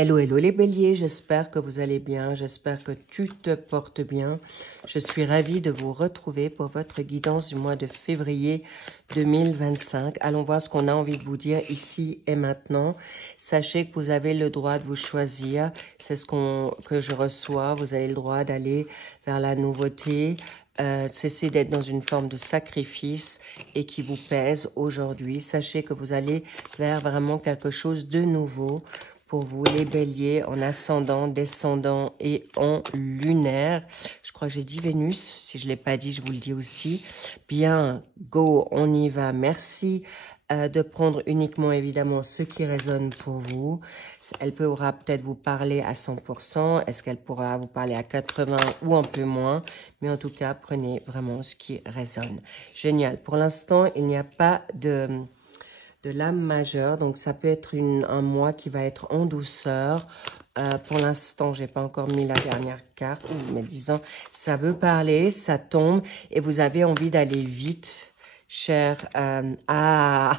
Hello, hello les béliers, j'espère que vous allez bien, j'espère que tu te portes bien. Je suis ravie de vous retrouver pour votre guidance du mois de février 2025. Allons voir ce qu'on a envie de vous dire ici et maintenant. Sachez que vous avez le droit de vous choisir, c'est ce que je reçois. Vous avez le droit d'aller vers la nouveauté, cessez d'être dans une forme de sacrifice et qui vous pèse aujourd'hui. Sachez que vous allez vers vraiment quelque chose de nouveau. Pour vous, les béliers, en ascendant, descendant et en lunaire. Je crois que j'ai dit Vénus. Si je ne l'ai pas dit, je vous le dis aussi. Bien, go, on y va. Merci de prendre uniquement, évidemment, ce qui résonne pour vous. Elle pourra peut-être vous parler à 100%. Est-ce qu'elle pourra vous parler à 80% ou un peu moins? Mais en tout cas, prenez vraiment ce qui résonne. Génial. Pour l'instant, il n'y a pas de l'âme majeure, donc ça peut être un mois qui va être en douceur. Pour l'instant, j'ai pas encore mis la dernière carte, mais disons, ça veut parler, ça tombe, et vous avez envie d'aller vite, cher. La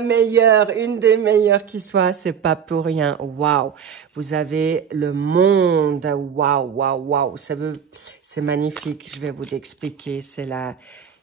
meilleure, une des meilleures qui soit, c'est pas pour rien. Waouh, vous avez le monde. Waouh, waouh, waouh, c'est magnifique. Je vais vous expliquer.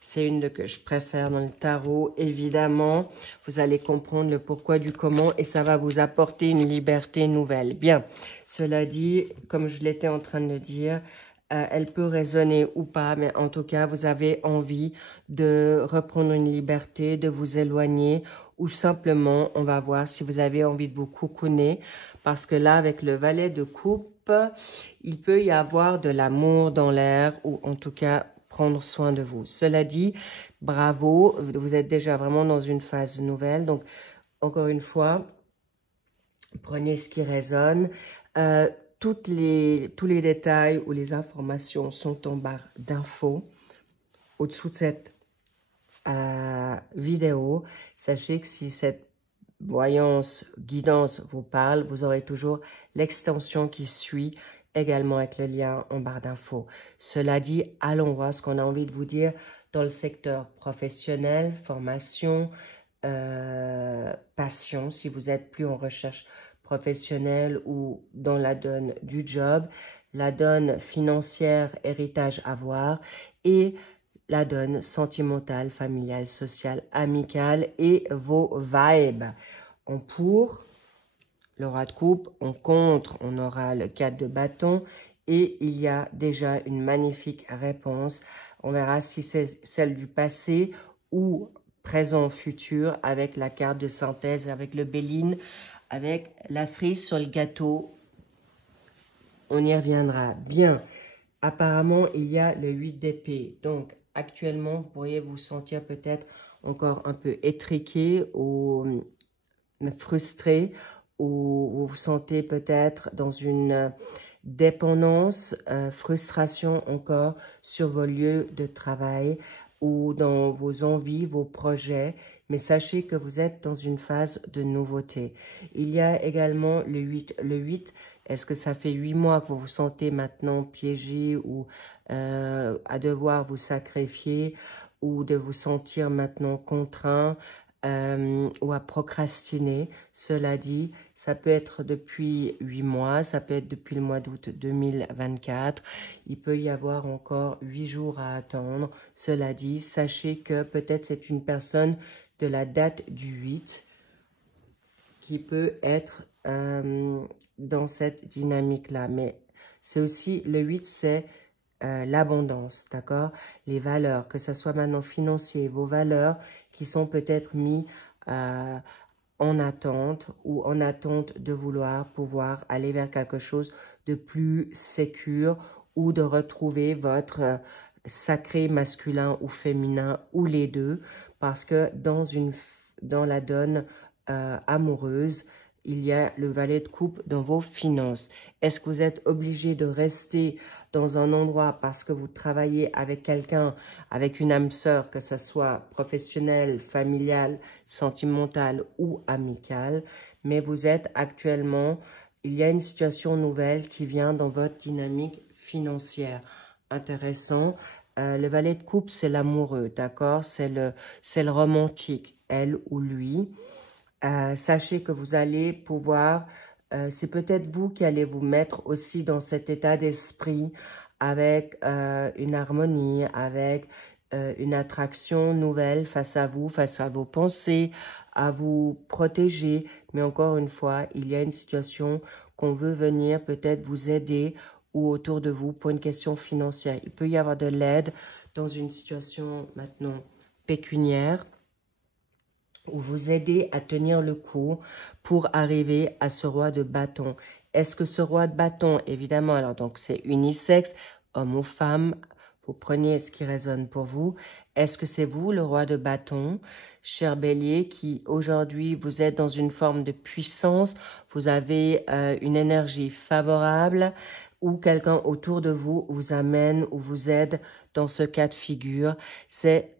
C'est une que je préfère dans le tarot, évidemment. Vous allez comprendre le pourquoi du comment et ça va vous apporter une liberté nouvelle. Bien, cela dit, comme je l'étais en train de le dire, elle peut résonner ou pas, mais en tout cas, vous avez envie de reprendre une liberté, de vous éloigner ou simplement, on va voir si vous avez envie de vous cocooner parce que là, avec le valet de coupe, il peut y avoir de l'amour dans l'air ou en tout cas, prendre soin de vous. Cela dit, bravo, vous êtes déjà vraiment dans une phase nouvelle. Donc, encore une fois, prenez ce qui résonne. Tous les détails ou les informations sont en barre d'infos. Au-dessous de cette vidéo, sachez que si cette voyance, guidance vous parle, vous aurez toujours l'extension qui suit également avec le lien en barre d'infos. Cela dit, allons voir ce qu'on a envie de vous dire dans le secteur professionnel, formation, passion, si vous êtes plus en recherche professionnelle ou dans la donne du job, la donne financière, héritage, avoir et la donne sentimentale, familiale, sociale, amicale et vos vibes. En pour, le roi de coupe, en contre, on aura le 4 de bâton et il y a déjà une magnifique réponse. On verra si c'est celle du passé ou présent, futur avec la carte de synthèse, avec le Béline, avec la cerise sur le gâteau. On y reviendra. Bien, apparemment, il y a le 8 d'épée. Donc, actuellement, vous pourriez vous sentir peut-être encore un peu étriqué ou frustré, ou vous vous sentez peut-être dans une dépendance, frustration encore sur vos lieux de travail ou dans vos envies, vos projets. Mais sachez que vous êtes dans une phase de nouveauté. Il y a également le 8. Le 8, est-ce que ça fait 8 mois que vous vous sentez maintenant piégé ou à devoir vous sacrifier ou de vous sentir maintenant contraint ou à procrastiner? Cela dit, ça peut être depuis 8 mois, ça peut être depuis le mois d'août 2024. Il peut y avoir encore 8 jours à attendre. Cela dit, sachez que peut-être c'est une personne de la date du 8 qui peut être dans cette dynamique-là. Mais c'est aussi, le 8, c'est l'abondance, d'accord? Les valeurs, que ce soit maintenant financier, vos valeurs qui sont peut-être mis en attente ou en attente de vouloir pouvoir aller vers quelque chose de plus sécure ou de retrouver votre sacré masculin ou féminin ou les deux parce que dans la donne amoureuse, il y a le valet de coupe dans vos finances. Est-ce que vous êtes obligé de rester dans un endroit parce que vous travaillez avec quelqu'un, avec une âme sœur, que ce soit professionnelle, familiale, sentimentale ou amicale, mais vous êtes actuellement, il y a une situation nouvelle qui vient dans votre dynamique financière. Intéressant. Le valet de coupe, c'est l'amoureux, d'accord? C'est le romantique, elle ou lui. Sachez que vous allez pouvoir c'est peut-être vous qui allez vous mettre aussi dans cet état d'esprit avec une harmonie, avec une attraction nouvelle face à vous, face à vos pensées, à vous protéger. Mais encore une fois, il y a une situation qu'on veut venir peut-être vous aider ou autour de vous pour une question financière. Il peut y avoir de l'aide dans une situation maintenant pécuniaire ou vous aider à tenir le coup pour arriver à ce roi de bâton. Est-ce que ce roi de bâton, évidemment, alors donc c'est unisexe, homme ou femme, vous prenez ce qui résonne pour vous. Est-ce que c'est vous, le roi de bâton, cher bélier, qui aujourd'hui vous êtes dans une forme de puissance, vous avez une énergie favorable, ou quelqu'un autour de vous vous amène ou vous aide dans ce cas de figure, c'est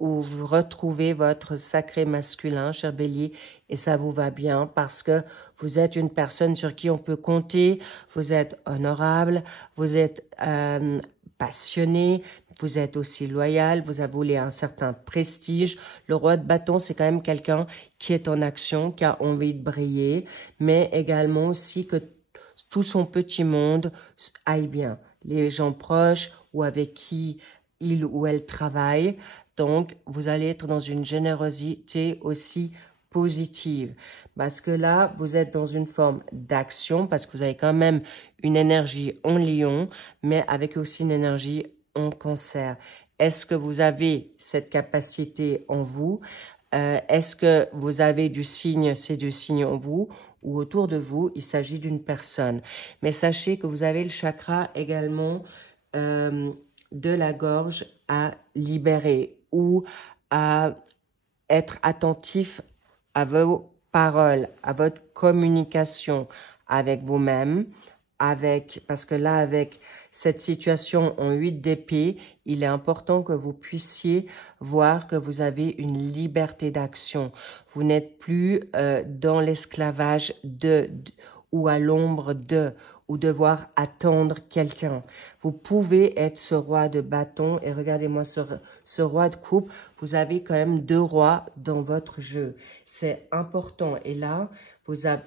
où vous retrouvez votre sacré masculin, cher bélier, et ça vous va bien parce que vous êtes une personne sur qui on peut compter, vous êtes honorable, vous êtes passionné, vous êtes aussi loyal, vous avez un certain prestige. Le roi de bâton, c'est quand même quelqu'un qui est en action, qui a envie de briller, mais également aussi que tout son petit monde aille bien. Les gens proches ou avec qui il ou elle travaille. Donc, vous allez être dans une générosité aussi positive. Parce que là, vous êtes dans une forme d'action, parce que vous avez quand même une énergie en lion, mais avec aussi une énergie en cancer. Est-ce que vous avez cette capacité en vous? Est-ce que vous avez du signe, ces deux signes en vous ou autour de vous, il s'agit d'une personne. Mais sachez que vous avez le chakra également de la gorge à libérer ou à être attentif à vos paroles, à votre communication avec vous-même, parce que là, avec cette situation en 8 d'épée, il est important que vous puissiez voir que vous avez une liberté d'action. Vous n'êtes plus dans l'esclavage ou à l'ombre ou devoir attendre quelqu'un. Vous pouvez être ce roi de bâton et regardez-moi ce roi de coupe. Vous avez quand même 2 rois dans votre jeu. C'est important. Et là,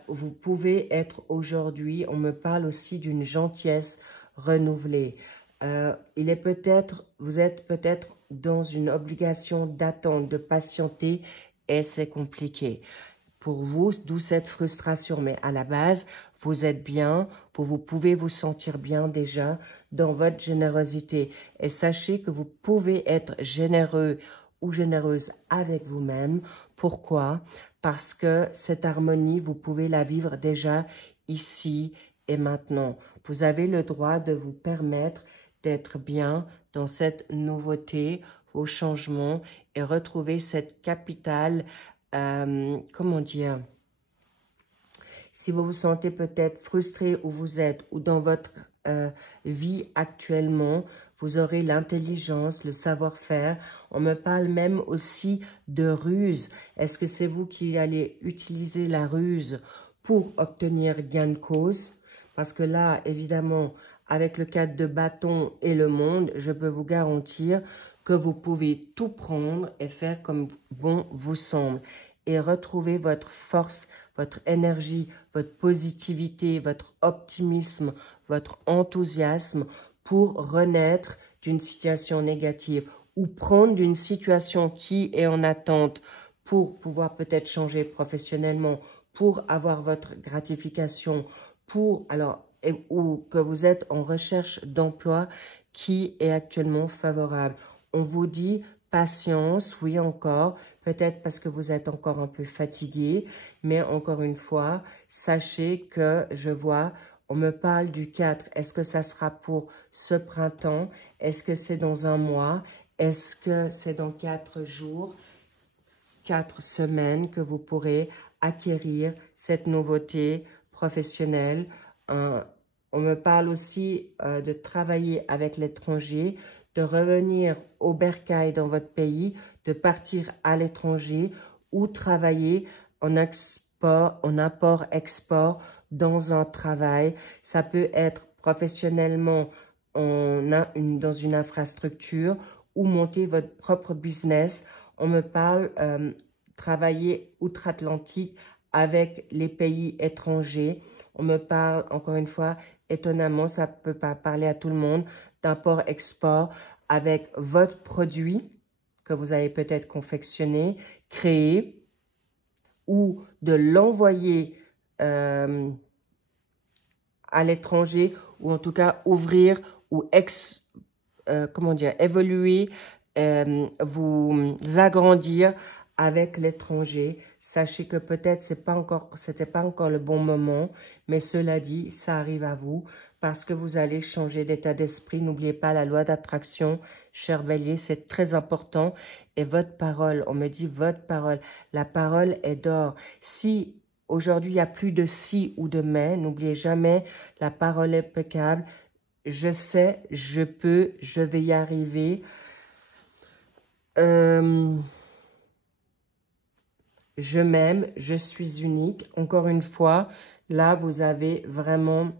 vous pouvez être aujourd'hui, on me parle aussi d'une gentillesse renouvelée. Vous êtes peut-être dans une obligation d'attendre, de patienter et c'est compliqué. Pour vous, d'où cette frustration. Mais à la base, vous êtes bien, vous pouvez vous sentir bien déjà dans votre générosité. Et sachez que vous pouvez être généreux ou généreuse avec vous-même. Pourquoi? Parce que cette harmonie, vous pouvez la vivre déjà ici et maintenant. Vous avez le droit de vous permettre d'être bien dans cette nouveauté, vos changements et retrouver cette capitale. Comment dire, si vous vous sentez peut-être frustré où vous êtes ou dans votre vie actuellement, vous aurez l'intelligence, le savoir-faire. On me parle même aussi de ruse. Est-ce que c'est vous qui allez utiliser la ruse pour obtenir gain de cause? Parce que là, évidemment, avec le 4 de bâton et le monde, je peux vous garantir que vous pouvez tout prendre et faire comme bon vous semble. Et retrouver votre force, votre énergie, votre positivité, votre optimisme, votre enthousiasme pour renaître d'une situation négative ou prendre d'une situation qui est en attente pour pouvoir peut-être changer professionnellement, pour avoir votre gratification, ou que vous êtes en recherche d'emploi qui est actuellement favorable. On vous dit patience, oui encore, peut-être parce que vous êtes encore un peu fatigué, mais encore une fois, sachez que je vois, on me parle du 4. Est-ce que ça sera pour ce printemps? Est-ce que c'est dans un mois? Est-ce que c'est dans 4 jours, 4 semaines que vous pourrez acquérir cette nouveauté professionnelle? On me parle aussi de travailler avec l'étranger, de revenir au bercail dans votre pays, de partir à l'étranger ou travailler en export, en import-export dans un travail. Ça peut être professionnellement dans une infrastructure ou monter votre propre business. On me parle travailler outre-Atlantique avec les pays étrangers. On me parle, encore une fois, étonnamment, ça ne peut pas parler à tout le monde, d'import-export avec votre produit que vous avez peut-être confectionné, créé, ou de l'envoyer à l'étranger, ou en tout cas ouvrir ou évoluer, vous agrandir avec l'étranger. Sachez que peut-être c'était pas encore le bon moment, mais cela dit, ça arrive à vous parce que vous allez changer d'état d'esprit. N'oubliez pas la loi d'attraction, cher Bélier, c'est très important. Et votre parole, on me dit votre parole, la parole est d'or. Si aujourd'hui il y a plus de si ou de mais, n'oubliez jamais, la parole est impeccable. Je sais, je peux, je vais y arriver. Je m'aime, je suis unique. Encore une fois, là, vous avez vraiment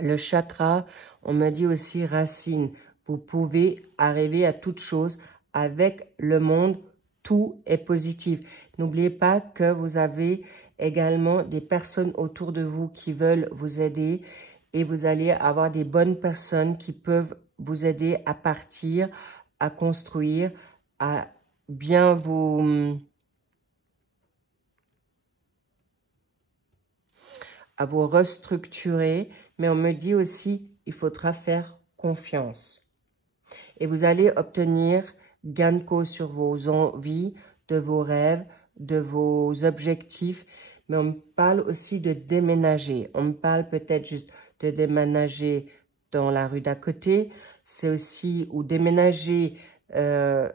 le chakra. On me dit aussi racine. Vous pouvez arriver à toute chose avec le monde. Tout est positif. N'oubliez pas que vous avez également des personnes autour de vous qui veulent vous aider. Et vous allez avoir des bonnes personnes qui peuvent vous aider à partir, à construire, à bien vous restructurer. Mais on me dit aussi, il faudra faire confiance. Et vous allez obtenir gain de cause sur vos envies, de vos rêves, de vos objectifs. Mais on me parle aussi de déménager. On me parle peut-être juste de déménager dans la rue d'à côté. C'est aussi ou déménager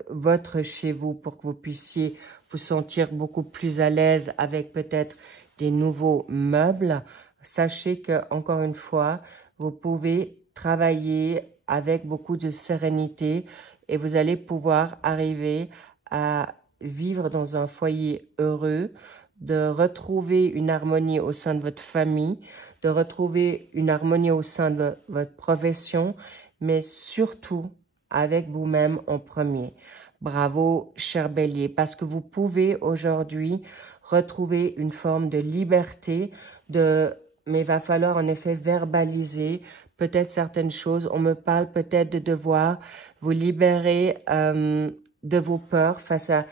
votre chez vous pour que vous puissiez vous sentir beaucoup plus à l'aise avec peut-être des nouveaux meubles. Sachez que, encore une fois, vous pouvez travailler avec beaucoup de sérénité et vous allez pouvoir arriver à vivre dans un foyer heureux, de retrouver une harmonie au sein de votre famille, de retrouver une harmonie au sein de votre profession, mais surtout avec vous-même en premier. Bravo, cher Bélier, parce que vous pouvez aujourd'hui retrouver une forme de liberté, mais il va falloir en effet verbaliser peut-être certaines choses. On me parle peut-être de devoir vous libérer de vos peurs face à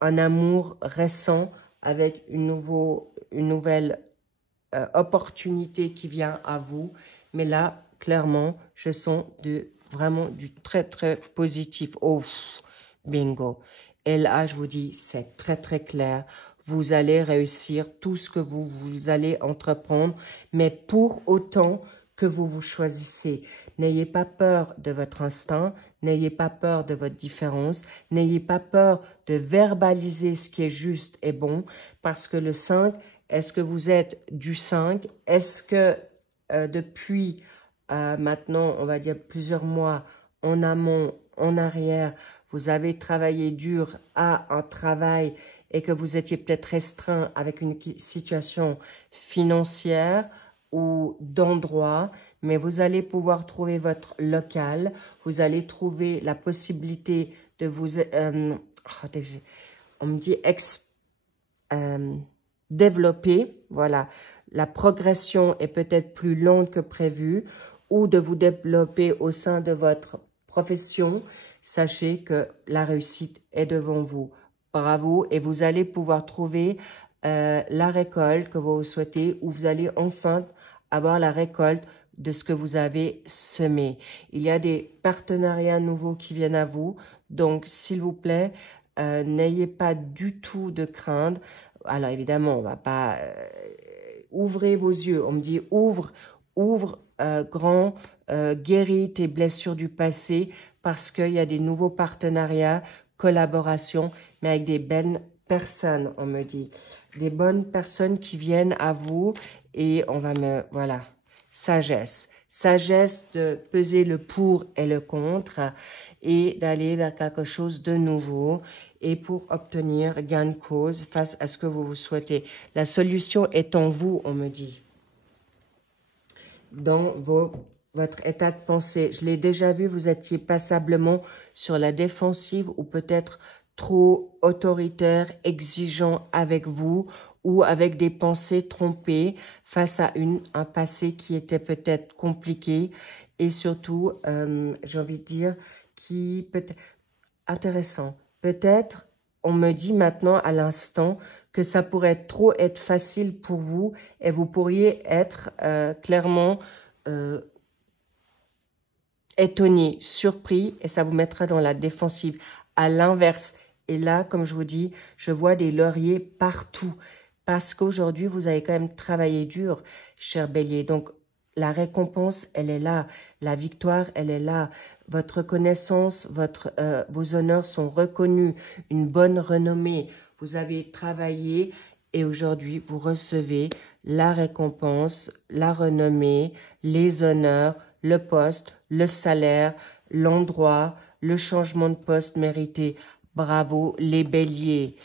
un amour récent avec une nouvelle opportunité qui vient à vous. Mais là, clairement, je sens vraiment du très, très positif. Oh, bingo. Et là, je vous dis, c'est très, très clair. Vous allez réussir tout ce que vous allez entreprendre, mais pour autant que vous vous choisissez. N'ayez pas peur de votre instinct, n'ayez pas peur de votre différence, n'ayez pas peur de verbaliser ce qui est juste et bon, parce que le 5, est-ce que vous êtes du 5? Est-ce que depuis maintenant, on va dire plusieurs mois, en amont, en arrière, vous avez travaillé dur à un travail et que vous étiez peut-être restreint avec une situation financière ou d'endroit, mais vous allez pouvoir trouver votre local, vous allez trouver la possibilité de vous, on me dit, développer, voilà, la progression est peut-être plus lente que prévu, ou de vous développer au sein de votre profession. Sachez que la réussite est devant vous. Bravo, et vous allez pouvoir trouver la récolte que vous souhaitez, ou vous allez enfin avoir la récolte de ce que vous avez semé. Il y a des partenariats nouveaux qui viennent à vous, donc s'il vous plaît, n'ayez pas du tout de crainte. Alors évidemment, on va pas... ouvrez vos yeux, on me dit ouvre grand, guéris tes blessures du passé, parce qu'il y a des nouveaux partenariats, collaborations, mais avec des bonnes personnes, on me dit. Des bonnes personnes qui viennent à vous et on va voilà, sagesse. Sagesse de peser le pour et le contre et d'aller vers quelque chose de nouveau et pour obtenir gain de cause face à ce que vous souhaitez. La solution est en vous, on me dit. Dans votre état de pensée. Je l'ai déjà vu, vous étiez passablement sur la défensive ou peut-être trop autoritaire, exigeant avec vous ou avec des pensées trompées face à un passé qui était peut-être compliqué et surtout, j'ai envie de dire, qui peut être intéressant. Peut-être, on me dit maintenant à l'instant que ça pourrait trop être facile pour vous et vous pourriez être clairement étonné, surpris et ça vous mettra dans la défensive. À l'inverse, et là, comme je vous dis, je vois des lauriers partout parce qu'aujourd'hui, vous avez quand même travaillé dur, cher Bélier. Donc, la récompense, elle est là. La victoire, elle est là. Votre reconnaissance, vos honneurs sont reconnus. Une bonne renommée. Vous avez travaillé et aujourd'hui, vous recevez la récompense, la renommée, les honneurs, le poste, le salaire, l'endroit, le changement de poste mérité. Bravo, les béliers.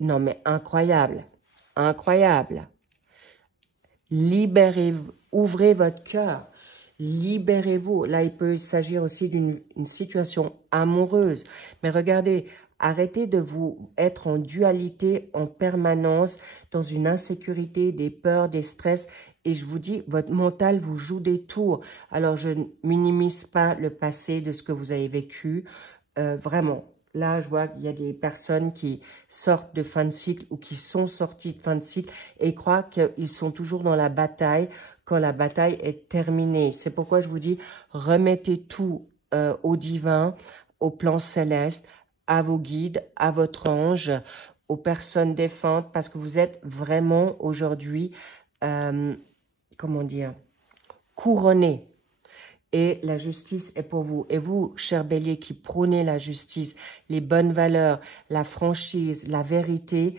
Non, mais incroyable. Incroyable. Libérez-vous, ouvrez votre cœur, libérez-vous. Là, il peut s'agir aussi d'une situation amoureuse. Mais regardez, arrêtez de vous être en dualité en permanence, dans une insécurité, des peurs, des stress. Et je vous dis, votre mental vous joue des tours. Alors, je ne minimise pas le passé de ce que vous avez vécu. Vraiment. Là, je vois qu'il y a des personnes qui sortent de fin de cycle ou qui sont sorties de fin de cycle et croient qu'ils sont toujours dans la bataille quand la bataille est terminée. C'est pourquoi je vous dis, remettez tout au divin, au plan céleste, à vos guides, à votre ange, aux personnes défuntes, parce que vous êtes vraiment aujourd'hui, comment dire, couronnés. Et la justice est pour vous. Et vous, cher bélier, qui prônez la justice, les bonnes valeurs, la franchise, la vérité,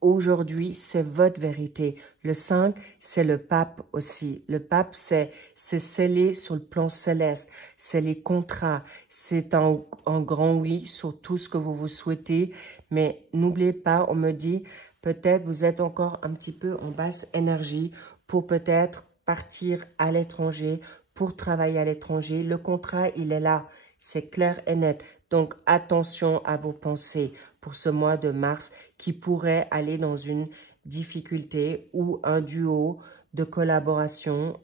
aujourd'hui, c'est votre vérité. Le 5, c'est le pape aussi. Le pape, c'est scellé sur le plan céleste. C'est les contrats. C'est un grand oui sur tout ce que vous vous souhaitez. Mais n'oubliez pas, on me dit, peut-être vous êtes encore un petit peu en basse énergie pour peut-être partir à l'étranger, pour travailler à l'étranger. Le contrat, il est là. C'est clair et net. Donc, attention à vos pensées pour ce mois de mars qui pourrait aller dans une difficulté ou un duo de collaboration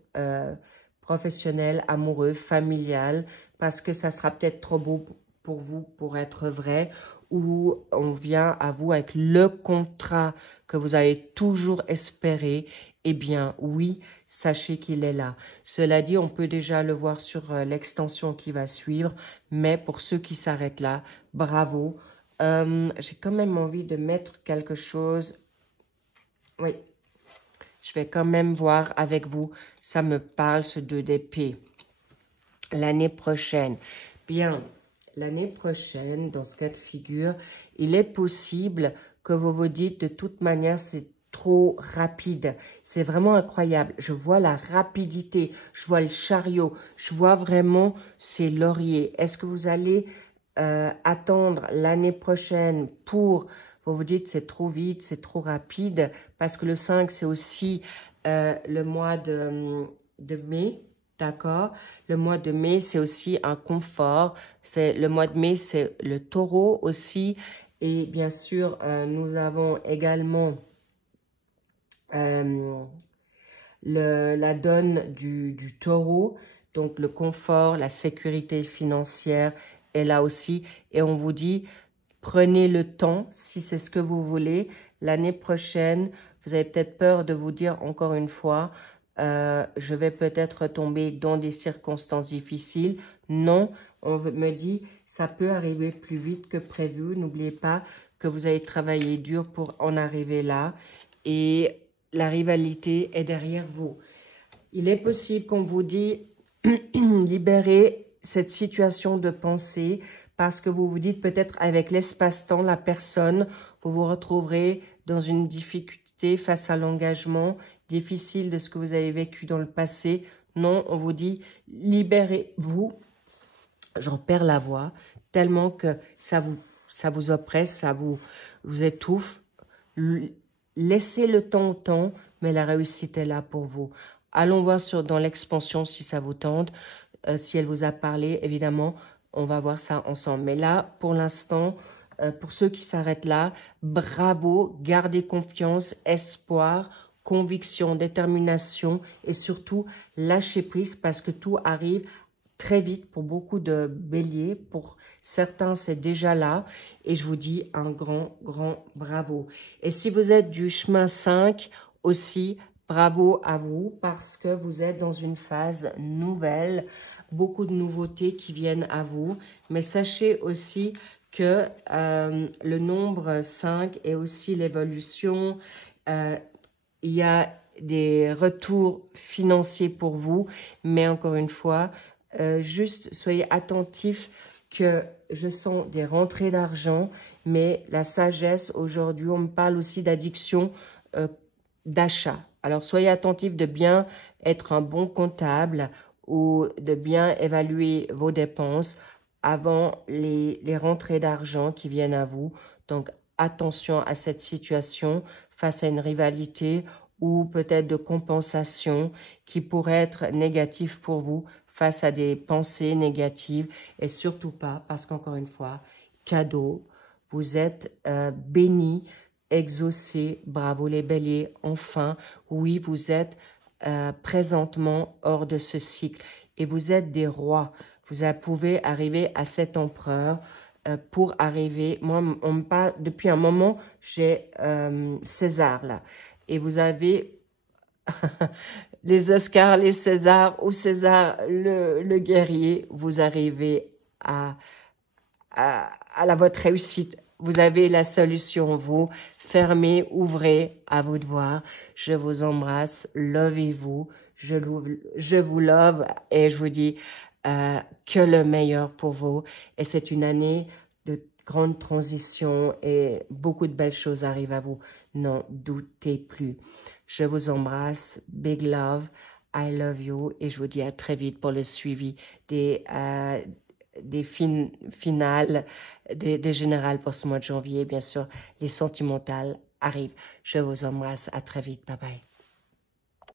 professionnelle, amoureux, familiale, parce que ça sera peut-être trop beau pour vous pour être vrai, ou on vient à vous avec le contrat que vous avez toujours espéré. Eh bien, oui, sachez qu'il est là. Cela dit, on peut déjà le voir sur l'extension qui va suivre, mais pour ceux qui s'arrêtent là, bravo. J'ai quand même envie de mettre quelque chose. Oui, je vais quand même voir avec vous. Ça me parle, ce 2 d'épée. L'année prochaine. Bien, l'année prochaine, dans ce cas de figure, il est possible que vous vous dites, de toute manière, c'est trop rapide. C'est vraiment incroyable. Je vois la rapidité, je vois le chariot, je vois vraiment ces lauriers. Est-ce que vous allez attendre l'année prochaine pour, vous vous dites c'est trop vite, c'est trop rapide, parce que le 5 c'est aussi le mois de mai, d'accord? Le mois de mai c'est aussi un confort, le mois de mai c'est le taureau aussi, et bien sûr nous avons également la donne du taureau, donc le confort, la sécurité financière est là aussi. Et on vous dit, prenez le temps, si c'est ce que vous voulez. L'année prochaine, vous avez peut-être peur de vous dire encore une fois, je vais peut-être tomber dans des circonstances difficiles. Non, on me dit, ça peut arriver plus vite que prévu. N'oubliez pas que vous avez travaillé dur pour en arriver là. Et la rivalité est derrière vous. Il est possible qu'on vous dise libérez cette situation de pensée parce que vous vous dites peut-être avec l'espace-temps, la personne, vous vous retrouverez dans une difficulté face à l'engagement difficile de ce que vous avez vécu dans le passé. Non, on vous dit libérez-vous. J'en perds la voix tellement que ça vous oppresse, ça vous étouffe. Laissez le temps au temps, mais la réussite est là pour vous. Allons voir dans l'expansion si ça vous tente. Si elle vous a parlé, évidemment, on va voir ça ensemble. Mais là, pour l'instant, pour ceux qui s'arrêtent là, bravo, gardez confiance, espoir, conviction, détermination et surtout lâchez prise parce que tout arrive très vite pour beaucoup de béliers. Pour certains, c'est déjà là et je vous dis un grand bravo. Et si vous êtes du chemin 5 aussi, bravo à vous parce que vous êtes dans une phase nouvelle, beaucoup de nouveautés qui viennent à vous. Mais sachez aussi que le nombre 5 est aussi l'évolution. Il y a des retours financiers pour vous, mais encore une fois, juste soyez attentifs que je sens des rentrées d'argent, mais la sagesse aujourd'hui, on me parle aussi d'addiction, d'achat. Alors, soyez attentifs de bien être un bon comptable ou de bien évaluer vos dépenses avant les rentrées d'argent qui viennent à vous. Donc, attention à cette situation face à une rivalité ou peut-être de compensation qui pourrait être négative pour vous face à des pensées négatives et surtout pas parce qu'encore une fois, cadeau, vous êtes bénis, exaucés, bravo les béliers, enfin, oui, vous êtes présentement hors de ce cycle et vous êtes des rois. Vous pouvez arriver à cet empereur pour arriver, moi on me parle, depuis un moment, j'ai César là, et vous avez les Oscars, les Césars, ou César le guerrier, vous arrivez à votre réussite. Vous avez la solution, vous. Fermez, ouvrez, à vous de voir. Je vous embrasse, lovez-vous. Je vous love et je vous dis que le meilleur pour vous. Et c'est une année de grande transition et beaucoup de belles choses arrivent à vous. N'en doutez plus. Je vous embrasse. Big love. I love you. Et je vous dis à très vite pour le suivi des finales, des générales pour ce mois de janvier. Bien sûr, les sentimentales arrivent. Je vous embrasse. À très vite. Bye bye.